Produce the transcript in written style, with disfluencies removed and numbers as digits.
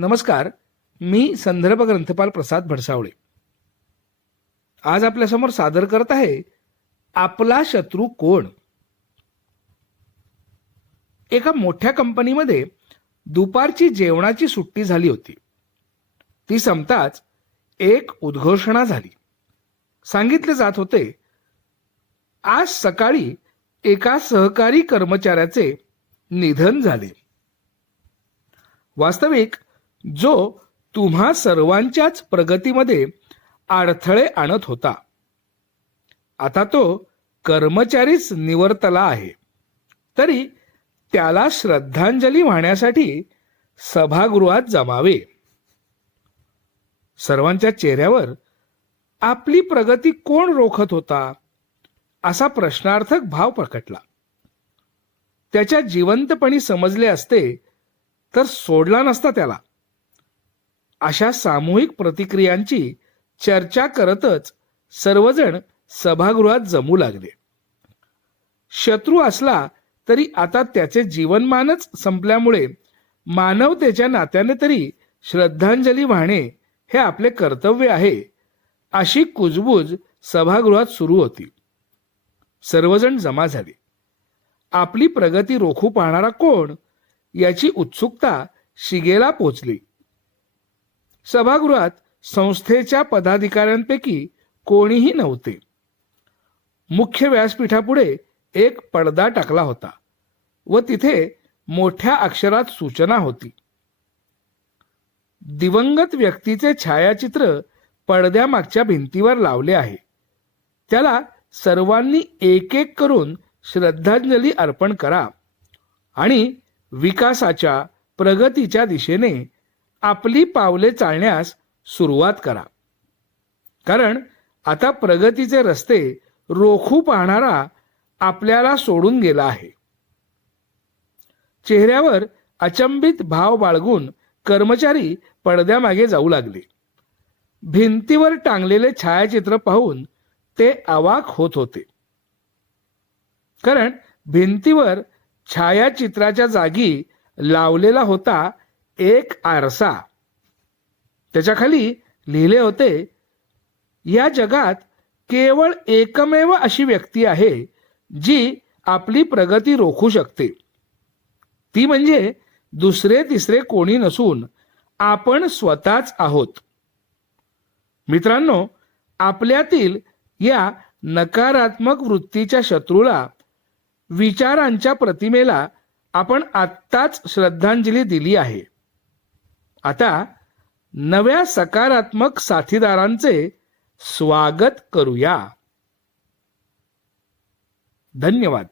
नमस्कार. मी संदर्भ ग्रंथपाल प्रसाद भडसावळे आज आपल्यासमोर सादर करत आहे आपला शत्रू कोण. एका मोठ्या कंपनीमध्ये दुपारची जेवणाची सुट्टी झाली होती. ती संपताच एक उद्घोषणा झाली. सांगितले जात होते, आज सकाळी एका सहकारी कर्मचाऱ्याचे निधन झाले. वास्तविक जो तुम्हा सर्वांच्याच प्रगतीमध्ये अडथळे आणत होता, आता तो कर्मचारीच निवर्तला आहे. तरी त्याला श्रद्धांजली वाहण्यासाठी सभागृहात जमावे. सर्वांच्या चेहऱ्यावर आपली प्रगती कोण रोखत होता असा प्रश्नार्थक भाव प्रकटला. त्याच्या जिवंतपणी समजले असते तर सोडला नसता त्याला. अशा सामूहिक प्रतिक्रियांची चर्चा करतच सर्वजण सभागृहात जमू लागले. शत्रू असला तरी आता त्याचे जीवनमानच संपल्यामुळे मानवतेच्या नात्याने तरी श्रद्धांजली वाहणे हे आपले कर्तव्य आहे, अशी कुजबूज सभागृहात सुरू होती. सर्वजण जमा झाले. आपली प्रगती रोखू पाहणारा कोण याची उत्सुकता शिगेला पोचली. सभागृहात संस्थेच्या पदाधिकाऱ्यांपैकी कोणीही नव्हते. मुख्य व्यासपीठापुढे एक पडदा टाकला होता व तिथे मोठ्या अक्षरात सूचना होती. दिवंगत व्यक्तीचे छायाचित्र पडद्यामागच्या भिंतीवर लावले आहे. त्याला सर्वांनी एक एक करून श्रद्धांजली अर्पण करा आणि विकासाच्या प्रगतीच्या दिशेने आपली पावले चालण्यास सुरुवात करा. कारण आता प्रगतीचे रस्ते रोखू पाहणारा आपल्याला सोडून गेला आहे. चेहऱ्यावर अचंबित भाव बाळगून कर्मचारी पडद्यामागे जाऊ लागले. भिंतीवर टांगलेले छायाचित्र पाहून ते अवाक होत होते. कारण भिंतीवर छायाचित्राच्या जागी लावलेला होता एक आरसा. त्याच्या खाली लिहिले होते, या जगात केवळ एकमेव अशी व्यक्ती आहे जी आपली प्रगती रोखू शकते. ती म्हणजे दुसरे तिसरे कोणी नसून आपण स्वतःच आहोत. मित्रांनो, आपल्यातील या नकारात्मक वृत्तीच्या शत्रूला, विचारांच्या प्रतिमेला आपण आत्ताच श्रद्धांजली दिली आहे. आता नव्या सकारात्मक साथीदारांचे स्वागत करूया. धन्यवाद.